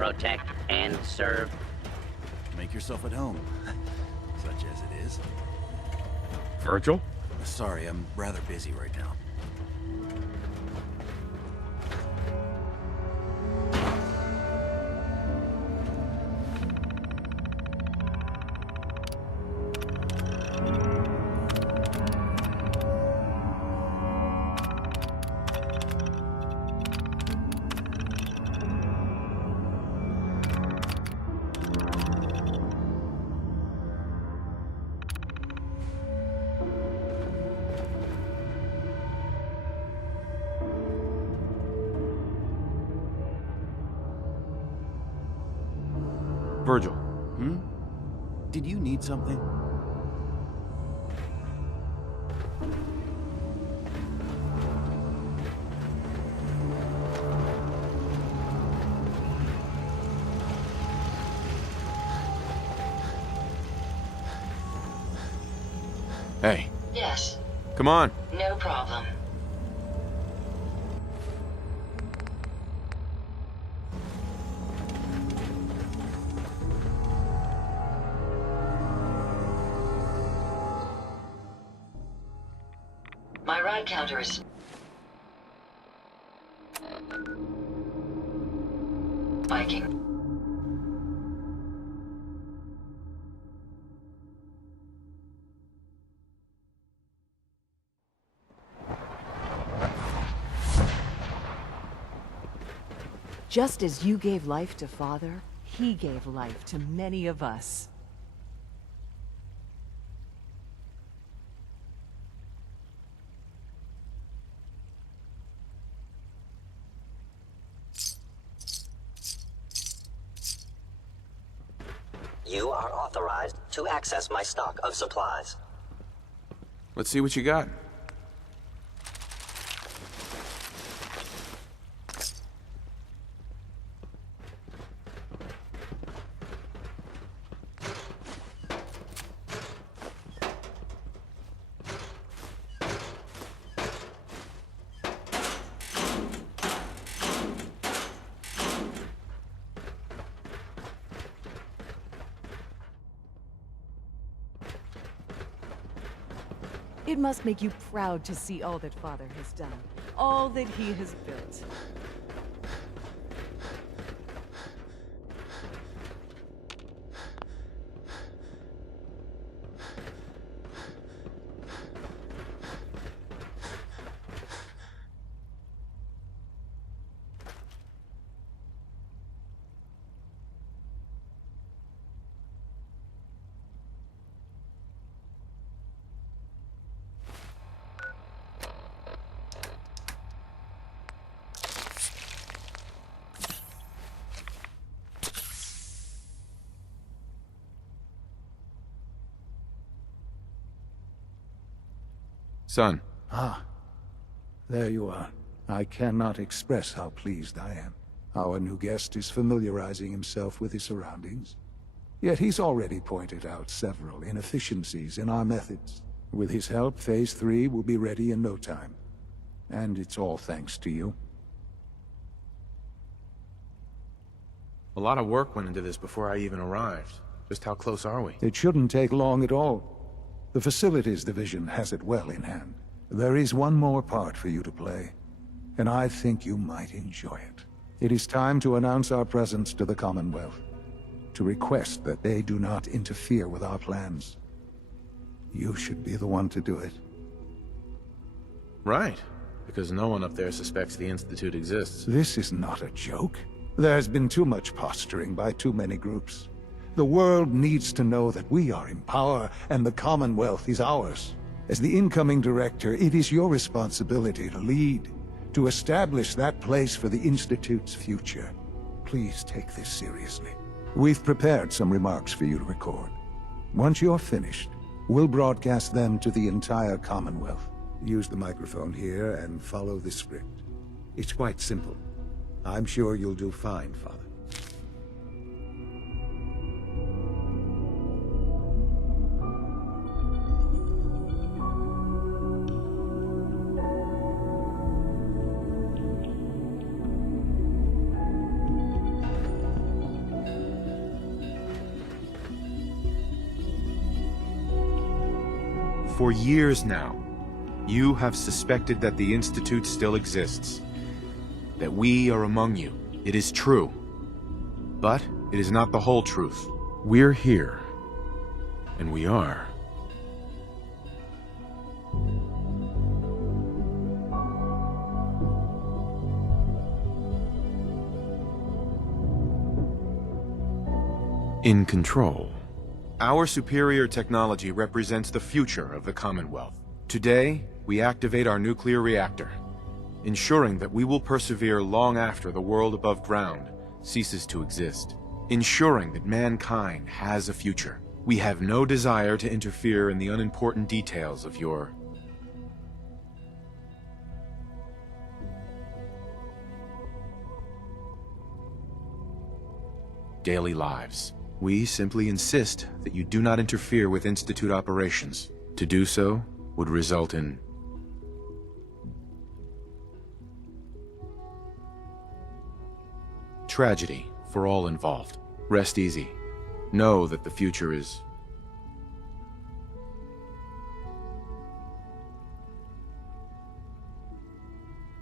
protect, and serve. Make yourself at home, such as it is. Virgil? Sorry, I'm rather busy right now. Virgil. Did you need something? Hey. Yes, Come on. no problem. My ride counter is... spiking. Just as you gave life to Father, he gave life to many of us. You are authorized to access my stock of supplies. Let's see what you got. It must make you proud to see all that Father has done, all that he has built. Son. Ah, there you are. I cannot express how pleased I am. Our new guest is familiarizing himself with his surroundings. Yet he's already pointed out several inefficiencies in our methods. With his help, Phase 3 will be ready in no time. And it's all thanks to you. A lot of work went into this before I even arrived. Just how close are we? It shouldn't take long at all. The Facilities Division has it well in hand. There is one more part for you to play, and I think you might enjoy it. It is time to announce our presence to the Commonwealth, to request that they do not interfere with our plans. You should be the one to do it. Right, because no one up there suspects the Institute exists. This is not a joke. There's been too much posturing by too many groups. The world needs to know that we are in power and the Commonwealth is ours. As the incoming director, it is your responsibility to lead, to establish that place for the Institute's future. Please take this seriously. We've prepared some remarks for you to record. Once you're finished, we'll broadcast them to the entire Commonwealth. Use the microphone here and follow the script. It's quite simple. I'm sure you'll do fine, Father. For years now, you have suspected that the Institute still exists. That we are among you. It is true. But it is not the whole truth. We're here. And we are. In control. Our superior technology represents the future of the Commonwealth. Today, we activate our nuclear reactor, ensuring that we will persevere long after the world above ground ceases to exist, ensuring that mankind has a future. We have no desire to interfere in the unimportant details of your daily lives. We simply insist that you do not interfere with Institute operations. To do so would result in tragedy for all involved. Rest easy. Know that the future is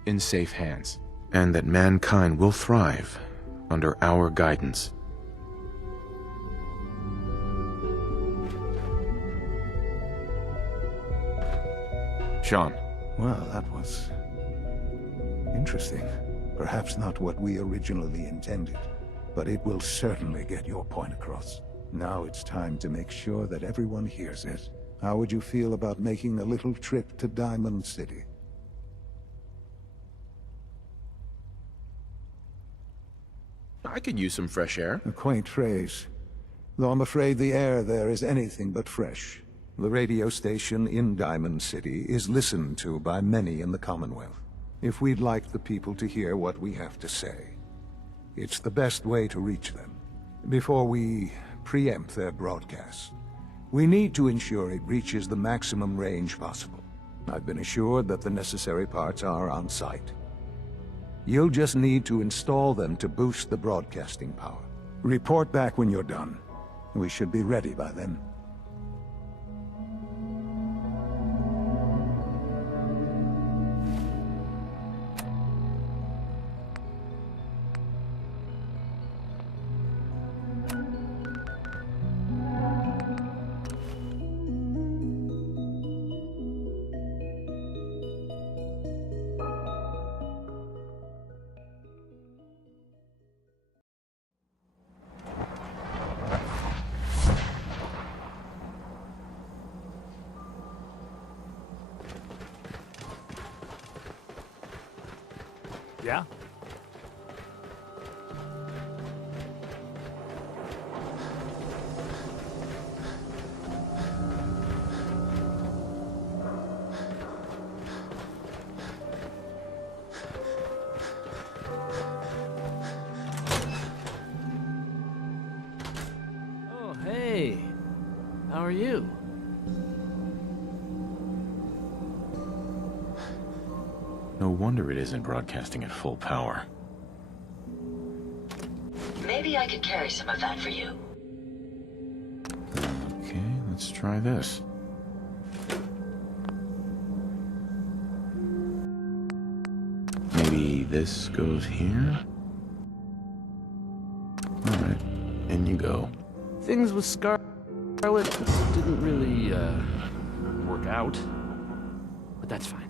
in safe hands, and that mankind will thrive under our guidance. Sean. Well, that was interesting. Perhaps not what we originally intended, but it will certainly get your point across. Now it's time to make sure that everyone hears it. How would you feel about making a little trip to Diamond City? I could use some fresh air. A quaint phrase, though I'm afraid the air there is anything but fresh. The radio station in Diamond City is listened to by many in the Commonwealth. If we'd like the people to hear what we have to say, it's the best way to reach them. Before we preempt their broadcast, we need to ensure it reaches the maximum range possible. I've been assured that the necessary parts are on site. You'll just need to install them to boost the broadcasting power. Report back when you're done. We should be ready by then. Yeah? Oh, hey. How are you? No wonder it isn't broadcasting at full power. Maybe I could carry some of that for you. Okay, let's try this. Maybe this goes here? Alright, in you go. Things with Scarlet didn't really, work out. But that's fine.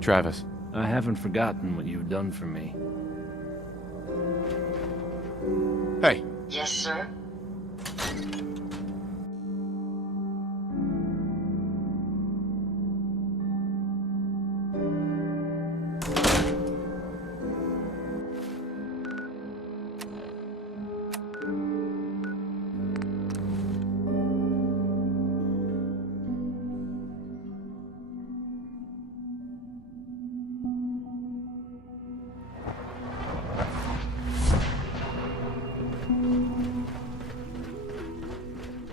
Travis. I haven't forgotten what you've done for me. Hey. Yes, sir?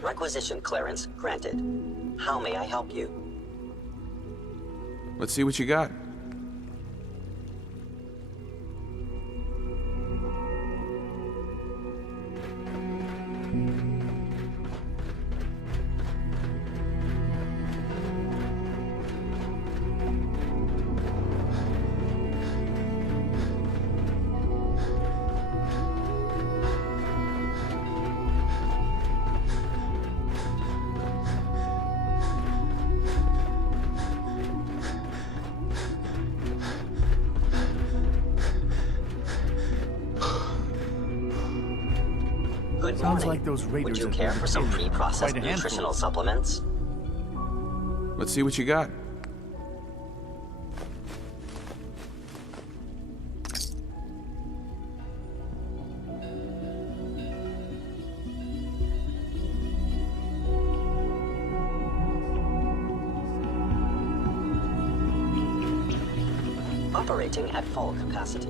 Requisition clearance granted. How may I help you? Let's see what you got. Good Sounds morning. like those raiders Would you have care been for some killing pre-processed quite a handful. nutritional supplements? Let's see what you got. Operating at full capacity.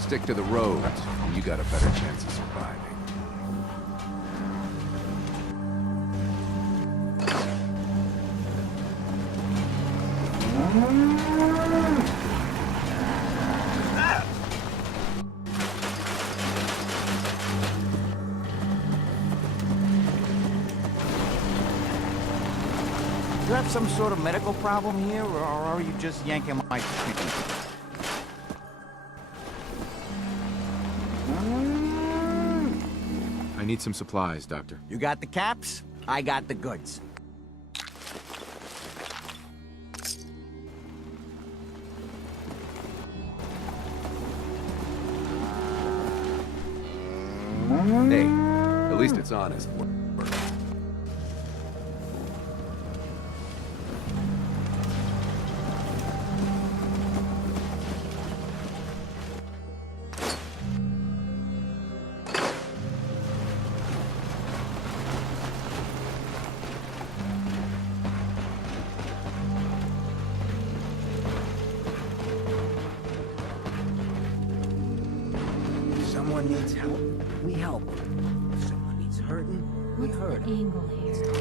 Stick to the roads, and you got a better chance of surviving. Do you have some sort of medical problem here, or are you just yanking my chicken? I need some supplies, Doctor. You got the caps, I got the goods. Hey, at least it's honest work. If someone needs help, we help. If someone needs hurting, we What's hurt the 'em. angle here?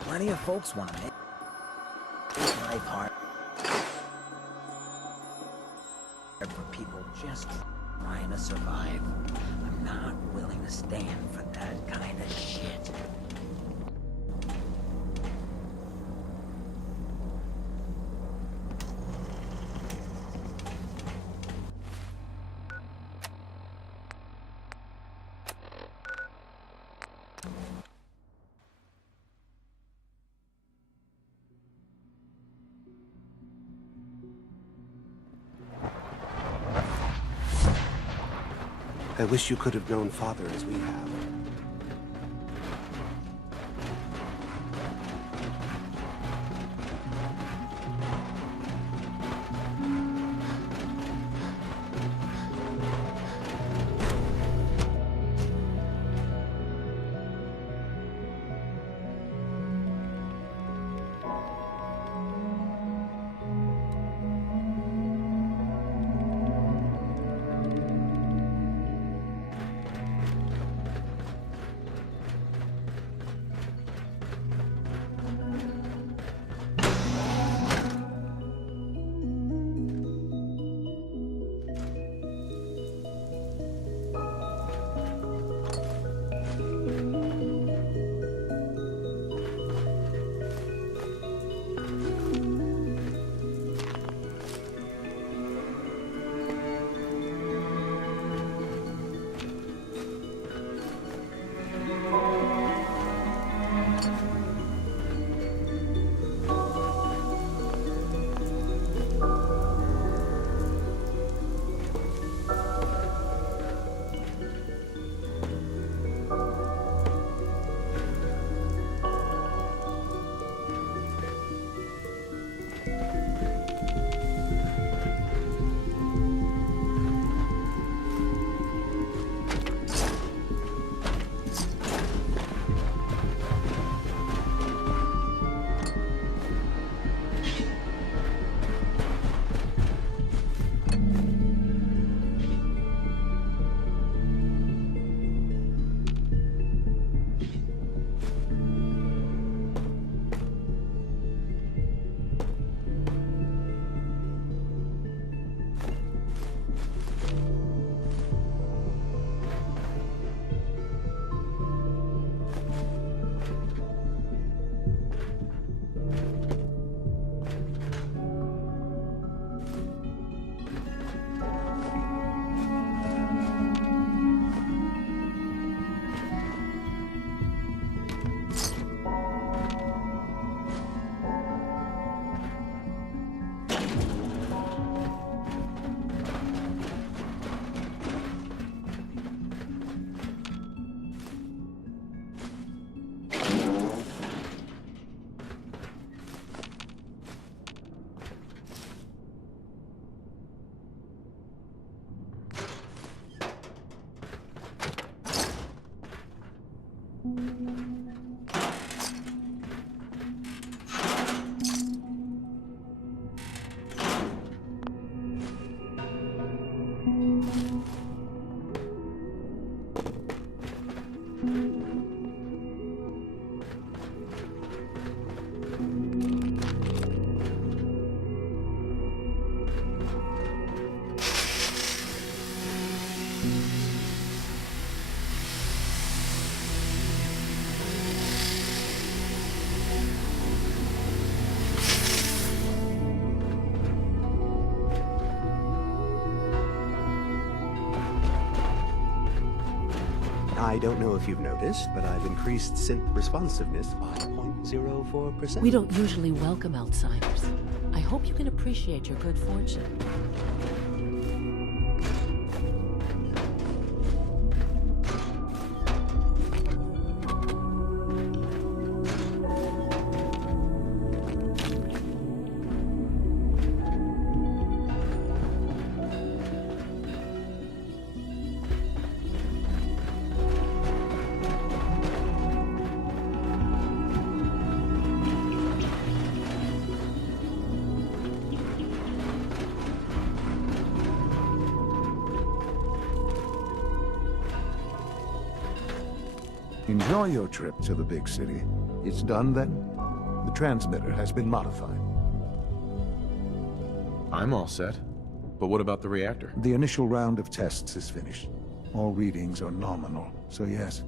Plenty of folks want to make life hard for people just trying to survive. I'm not willing to stand for that kind of shit. I wish you could have known Father as we have. I don't know if you've noticed, but I've increased synth responsiveness by 0.04%. We don't usually welcome outsiders. I hope you can appreciate your good fortune. Enjoy your trip to the big city. It's done then? The transmitter has been modified. I'm all set. But what about the reactor? The initial round of tests is finished. All readings are nominal, so yes,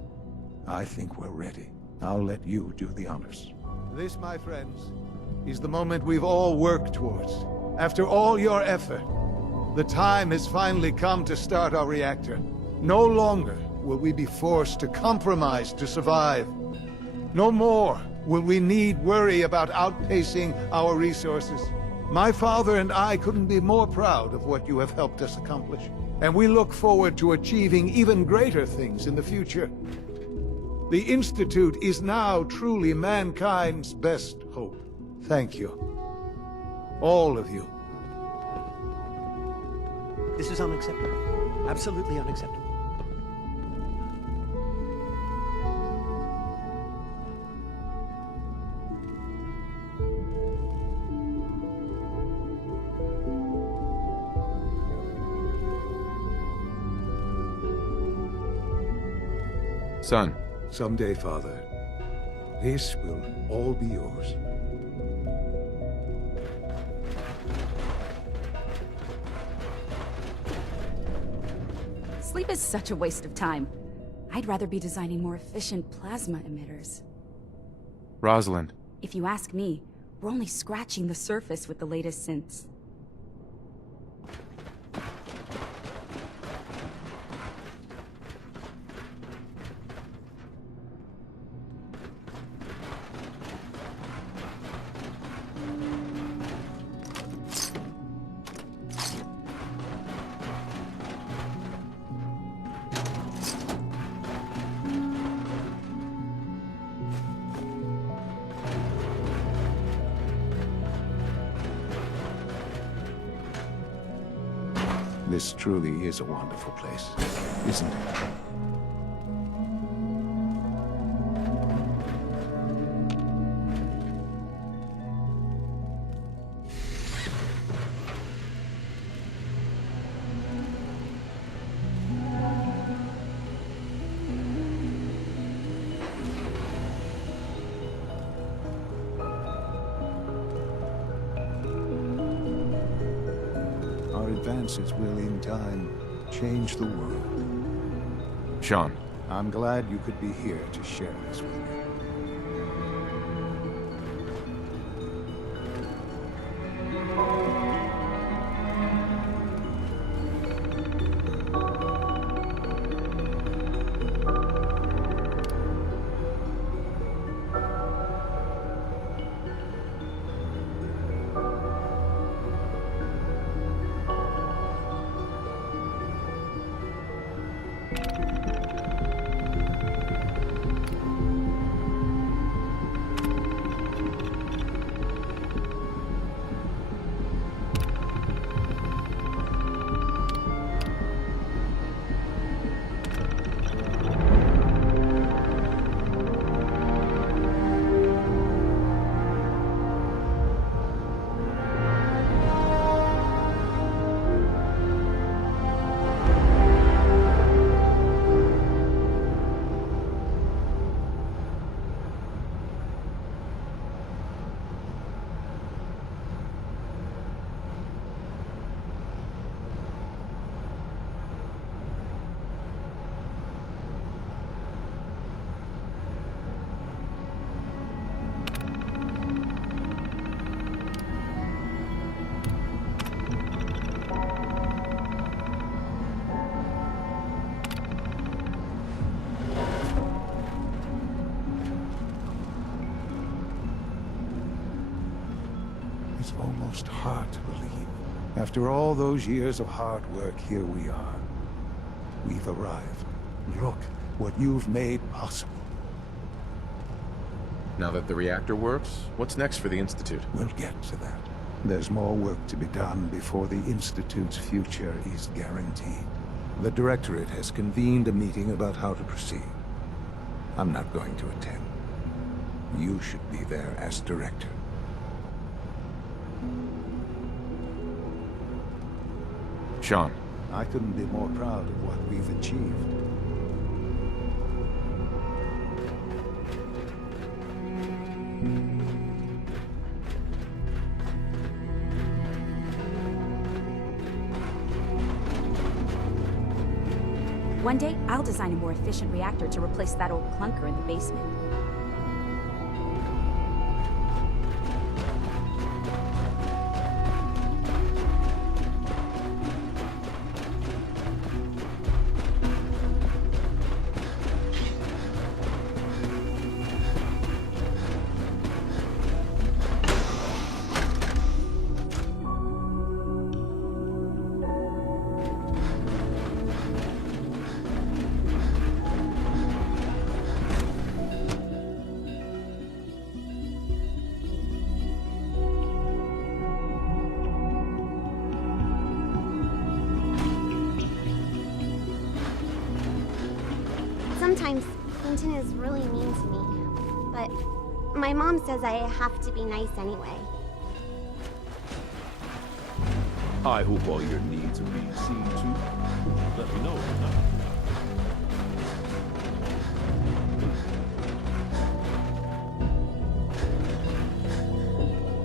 I think we're ready. I'll let you do the honors. This, my friends, is the moment we've all worked towards. After all your effort, the time has finally come to start our reactor. No longer will we be forced to compromise to survive. No more will we need worry about outpacing our resources. My father and I couldn't be more proud of what you have helped us accomplish. and we look forward to achieving even greater things in the future. The Institute is now truly mankind's best hope. Thank you. All of you. This is unacceptable. Absolutely unacceptable. Son. Someday, Father, this will all be yours. Sleep is such a waste of time. I'd rather be designing more efficient plasma emitters. Rosalind. If you ask me, we're only scratching the surface with the latest synths. This truly is a wonderful place, isn't it? Our advances will, in time, change the world. Sean. I'm glad you could be here to share this with me. It's almost hard to believe. After all those years of hard work, here we are. We've arrived. Look what you've made possible. Now that the reactor works, what's next for the Institute? We'll get to that. There's more work to be done before the Institute's future is guaranteed. The Directorate has convened a meeting about how to proceed. I'm not going to attend. You should be there as Director. Sean. I couldn't be more proud of what we've achieved. One day, I'll design a more efficient reactor to replace that old clunker in the basement. Sometimes Quentin is really mean to me, but my mom says I have to be nice anyway. I hope all your needs are being seen to. Let me know if not.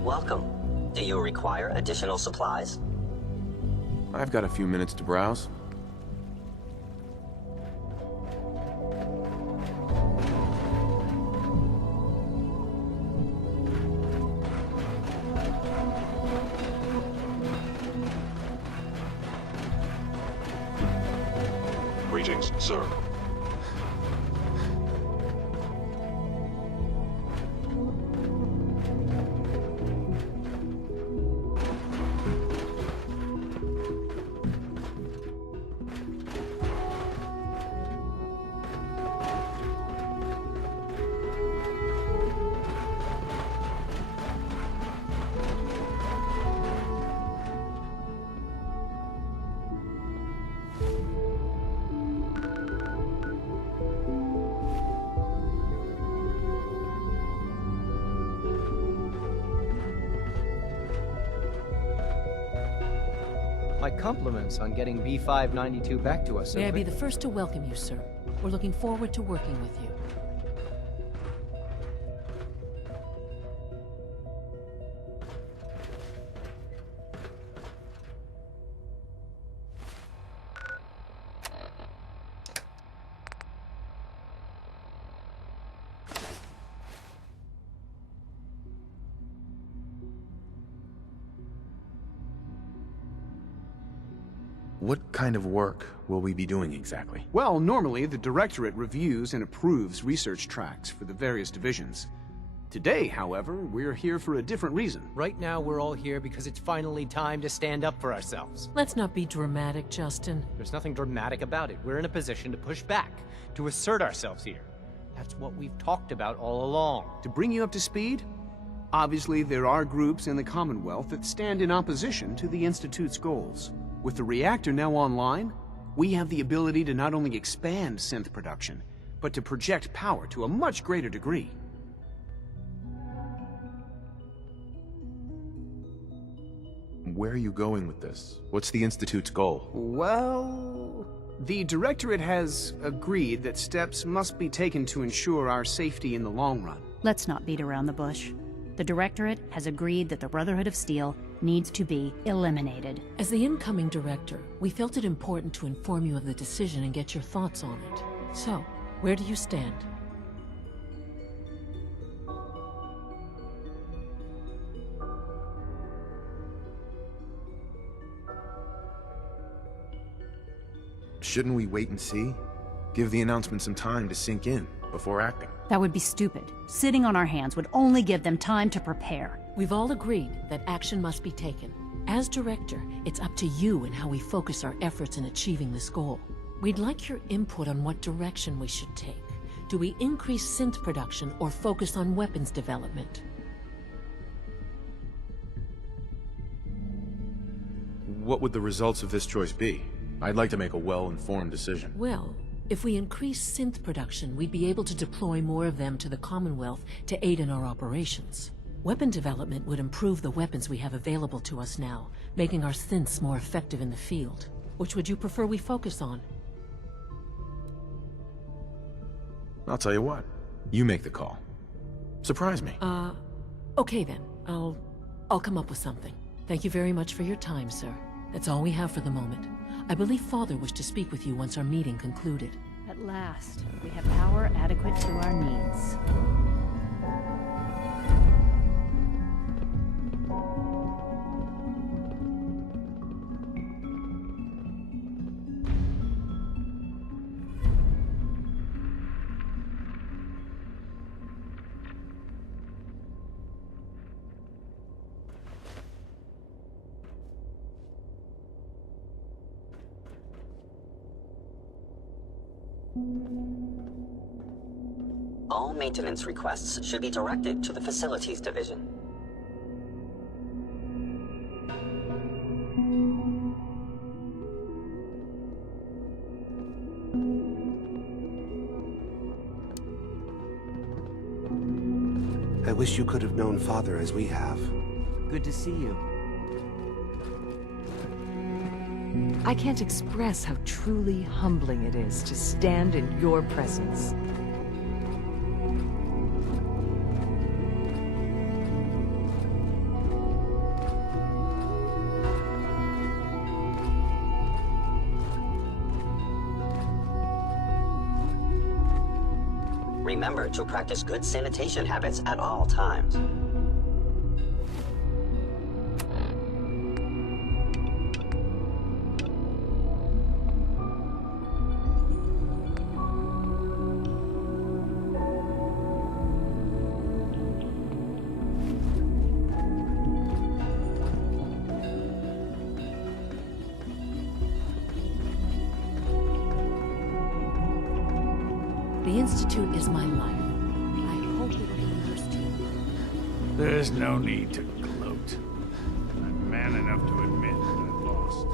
Welcome. Do you require additional supplies? I've got a few minutes to browse. Greetings, sir. My compliments on getting B592 back to us so May I be quick. the first to welcome you, sir. We're looking forward to working with you. What kind of work will we be doing exactly? Well, normally the Directorate reviews and approves research tracks for the various divisions. Today, however, we're here for a different reason. Right now, we're all here because it's finally time to stand up for ourselves. Let's not be dramatic, Justin. There's nothing dramatic about it. We're in a position to push back, to assert ourselves here. That's what we've talked about all along. To bring you up to speed, obviously there are groups in the Commonwealth that stand in opposition to the Institute's goals. With the reactor now online, we have the ability to not only expand synth production, but to project power to a much greater degree. Where are you going with this? What's the Institute's goal? Well, the Directorate has agreed that steps must be taken to ensure our safety in the long run. Let's not beat around the bush. The Directorate has agreed that the Brotherhood of Steel needs to be eliminated. As the incoming director, we felt it important to inform you of the decision and get your thoughts on it. So, where do you stand? Shouldn't we wait and see? Give the announcement some time to sink in before acting. That would be stupid. Sitting on our hands would only give them time to prepare. We've all agreed that action must be taken. As director, it's up to you and how we focus our efforts in achieving this goal. We'd like your input on what direction we should take. Do we increase synth production or focus on weapons development? What would the results of this choice be? I'd like to make a well-informed decision. Well, if we increase synth production, we'd be able to deploy more of them to the Commonwealth to aid in our operations. Weapon development would improve the weapons we have available to us now, making our synths more effective in the field. Which would you prefer we focus on? I'll tell you what. You make the call. Surprise me. Okay then. I'll come up with something. Thank you very much for your time, sir. That's all we have for the moment. I believe Father wished to speak with you once our meeting concluded. At last, we have power adequate to our needs. All maintenance requests should be directed to the Facilities Division. I wish you could have known Father as we have. Good to see you. I can't express how truly humbling it is to stand in your presence. Remember to practice good sanitation habits at all times. The Institute is my life. I hope it'll be yours too. There's no need to gloat. I'm man enough to admit that I've lost.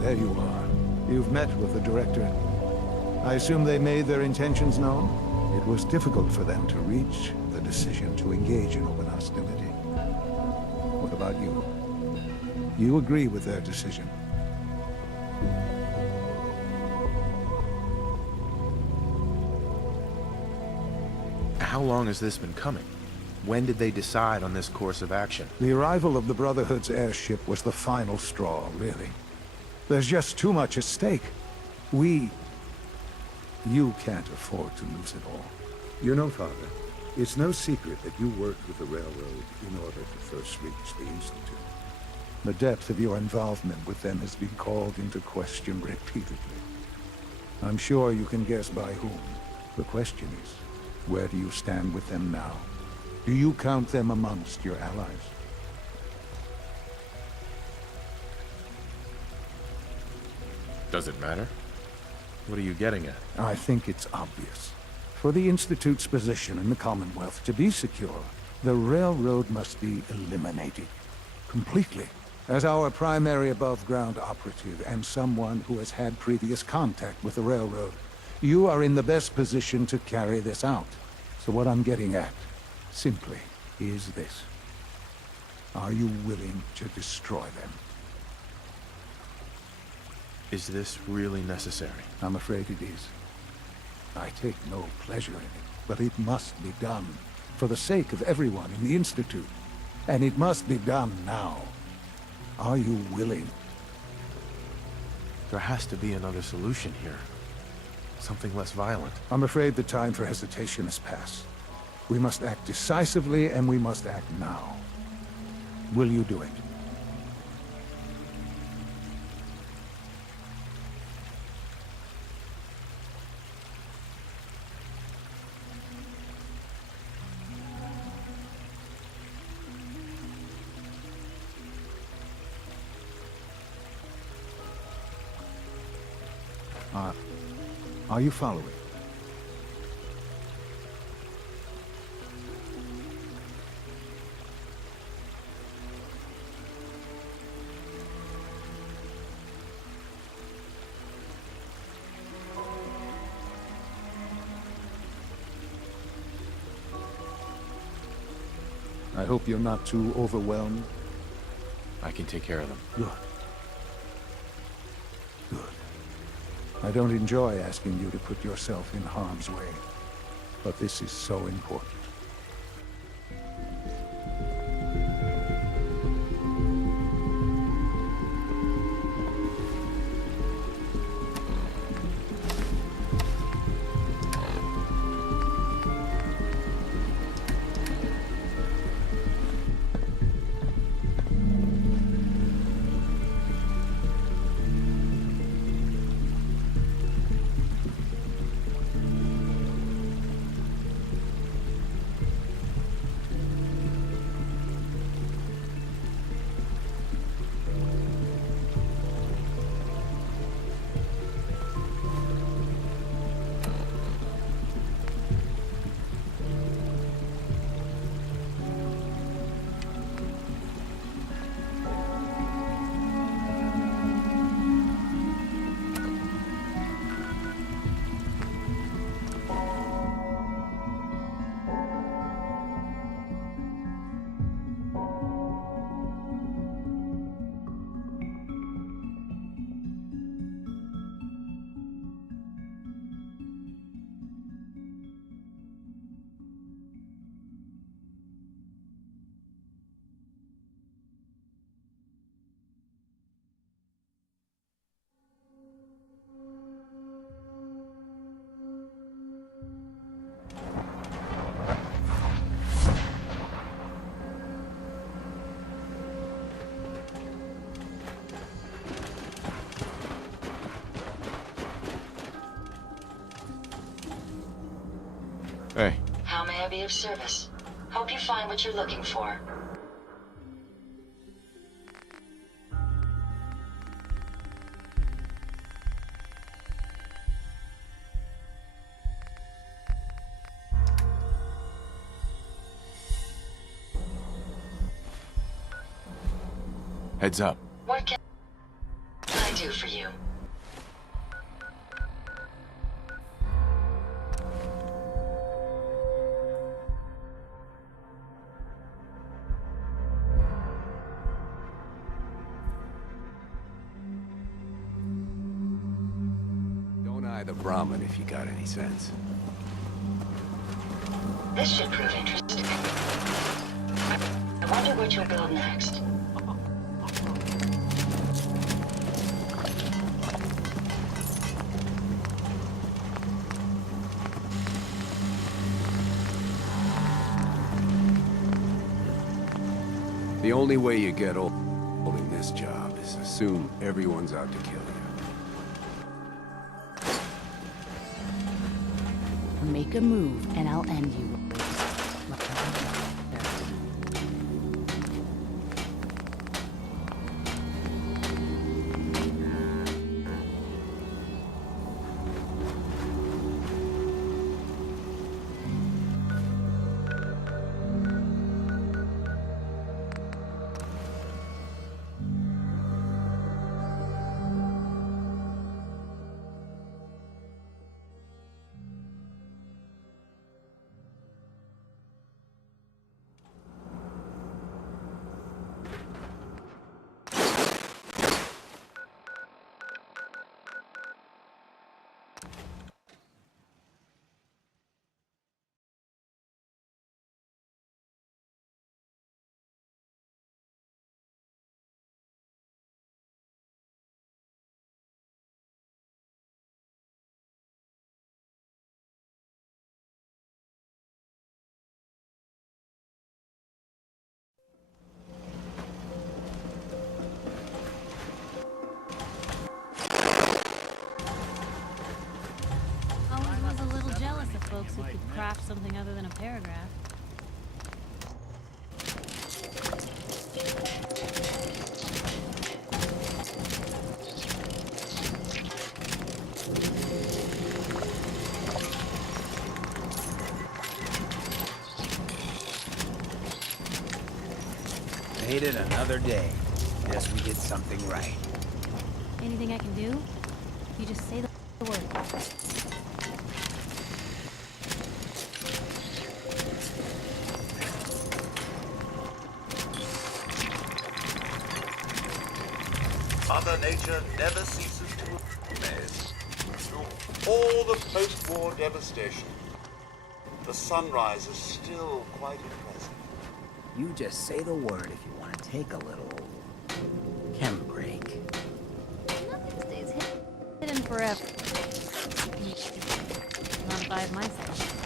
There you are. You've met with the Directorate. I assume they made their intentions known? It was difficult for them to reach the decision to engage in open hostility. What about you? You agree with their decision? How long has this been coming? When did they decide on this course of action? The arrival of the Brotherhood's airship was the final straw, really. There's just too much at stake. You can't afford to lose it all. You know, Father, it's no secret that you worked with the railroad in order to first reach the Institute. The depth of your involvement with them has been called into question repeatedly. I'm sure you can guess by whom. The question is, where do you stand with them now? Do you count them amongst your allies? Does it matter? What are you getting at? I think it's obvious. For the Institute's position in the Commonwealth to be secure, the railroad must be eliminated. Completely. As our primary above-ground operative and someone who has had previous contact with the railroad, you are in the best position to carry this out. So what I'm getting at, simply, is this. Are you willing to destroy them? Is this really necessary? I'm afraid it is. I take no pleasure in it, but it must be done. For the sake of everyone in the Institute. And it must be done now. Are you willing? There has to be another solution here. Something less violent. I'm afraid the time for hesitation has passed. We must act decisively, and we must act now. Will you do it? Are you following? I hope you're not too overwhelmed. I can take care of them. Good. I don't enjoy asking you to put yourself in harm's way, but this is so important. be of service. Hope you find what you're looking for. Heads up. What can I do for you? Don't eye the Brahmin if you got any sense. This should prove interesting. I wonder what you'll build next. The only way you get old in this job is assume everyone's out to kill you. Make a move, and I'll end you. Folks who could craft something other than a paragraph. Made it another day. Guess we did something right. Anything I can do? You just say the word. Mother Nature never ceases to amaze. Through all the post-war devastation, the sunrise is still quite impressive. You just say the word if you want to take a little chem break. Nothing stays hidden forever. Not if I have myself.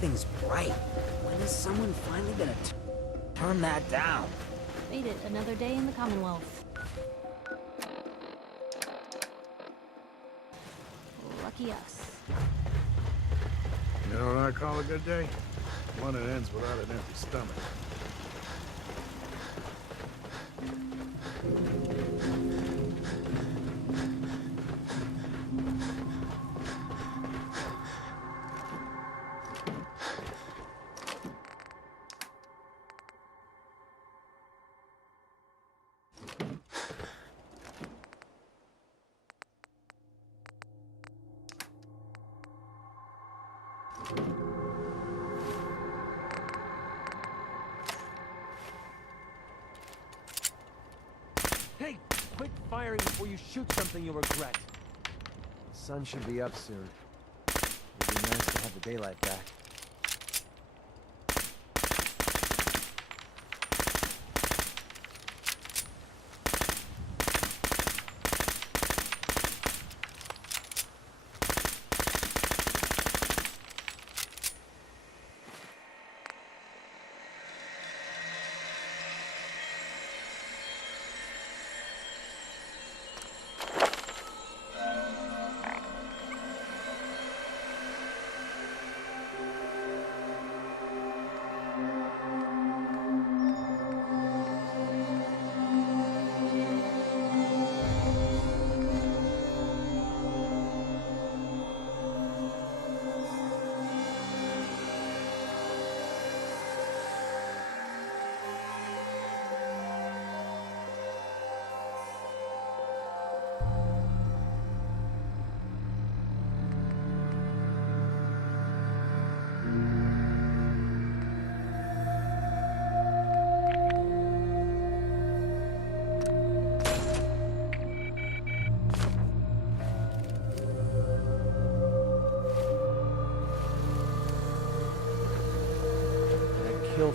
Thing's bright. When is someone finally gonna turn that down? Made it another day in the Commonwealth. Lucky us. You know what I call a good day? One that ends without an empty stomach. Hey, quit firing before you shoot something you'll regret. The sun should be up soon. It'd be nice to have the daylight back.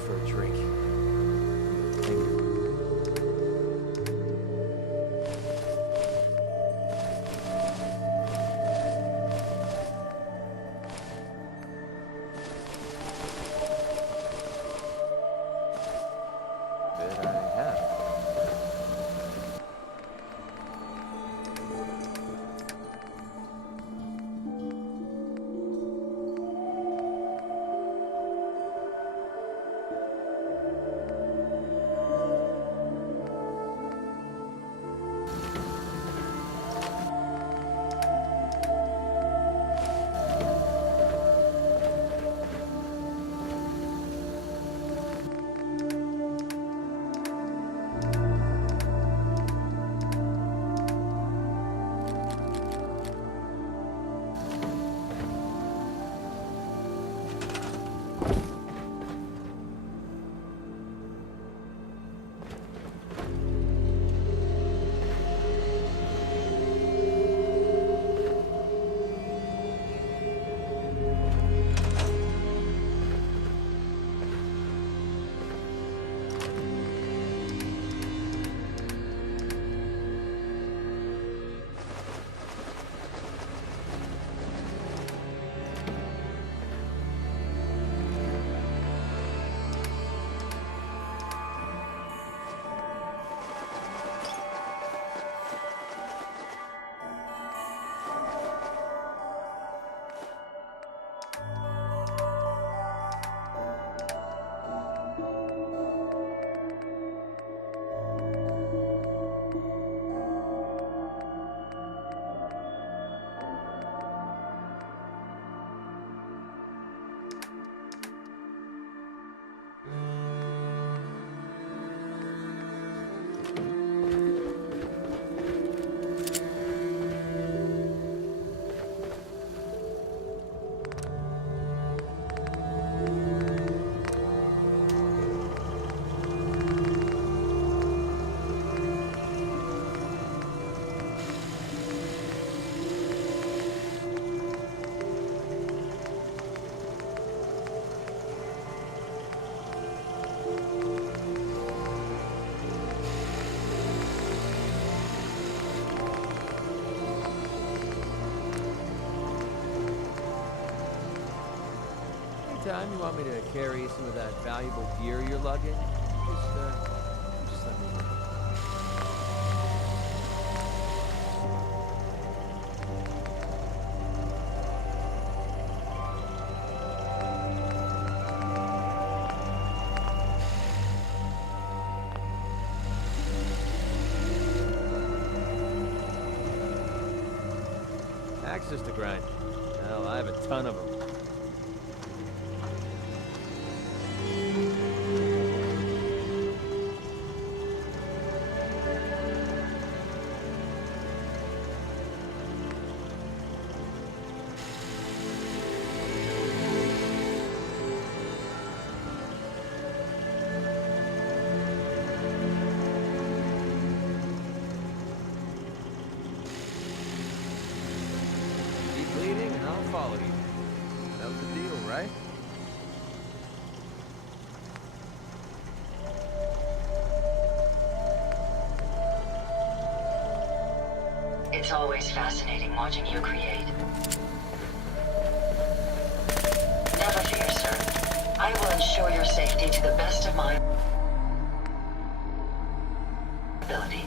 for a drink. Thank you. Bet I have. Anytime you want me to carry some of that valuable gear you're lugging, just let me know. Axes to grind. Hell, I have a ton of them. Follow you. That was the deal, right? It's always fascinating watching you create. Never fear, sir. I will ensure your safety to the best of my ability.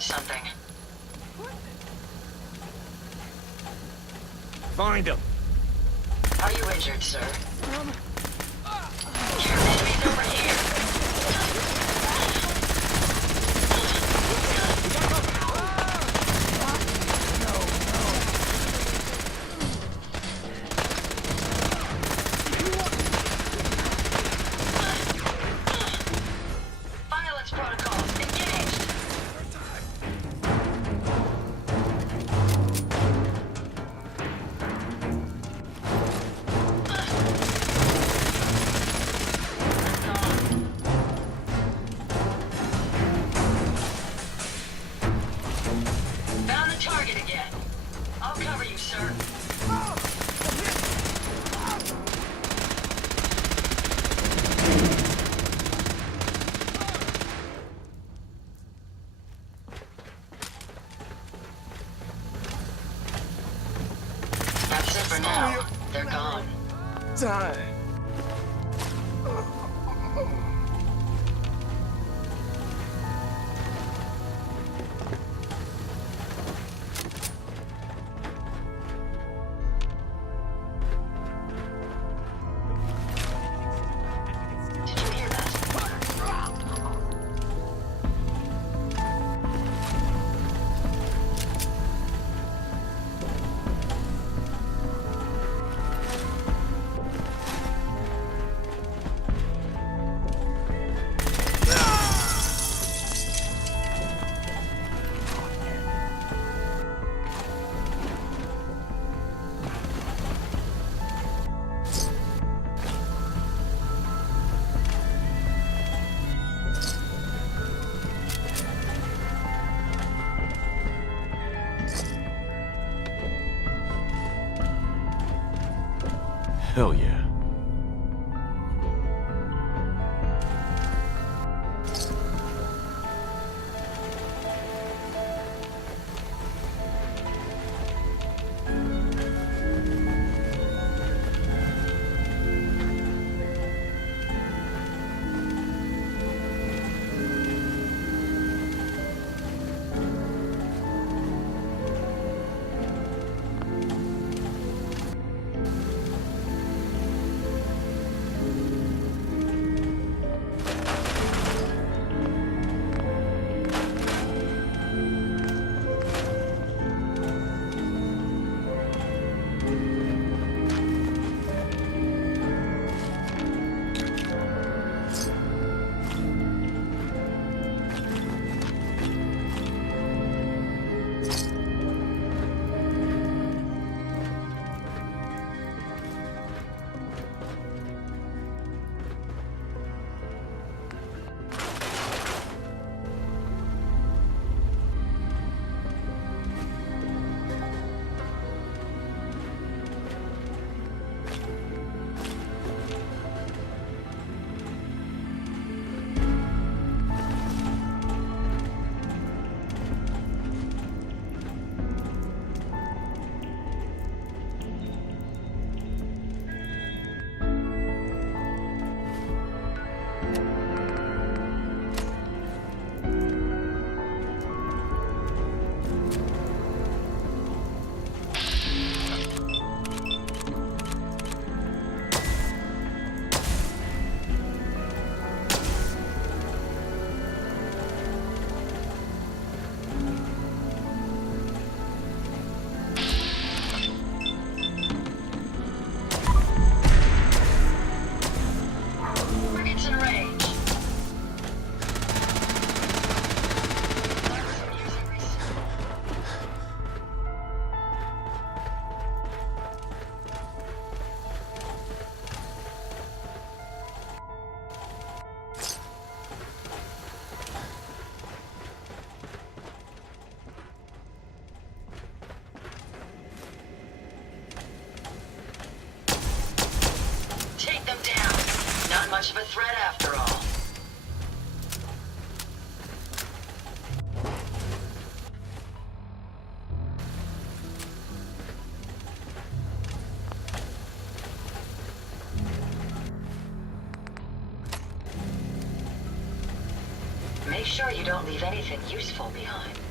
got something. Find him. Are you injured, sir? Your enemy's over here. Violence protocols engaged. Found the target again. I'll cover you, sir. That's it for now. They're gone. Die. Did you hear that? Hell yeah. much of a threat after all. Make sure you don't leave anything useful behind.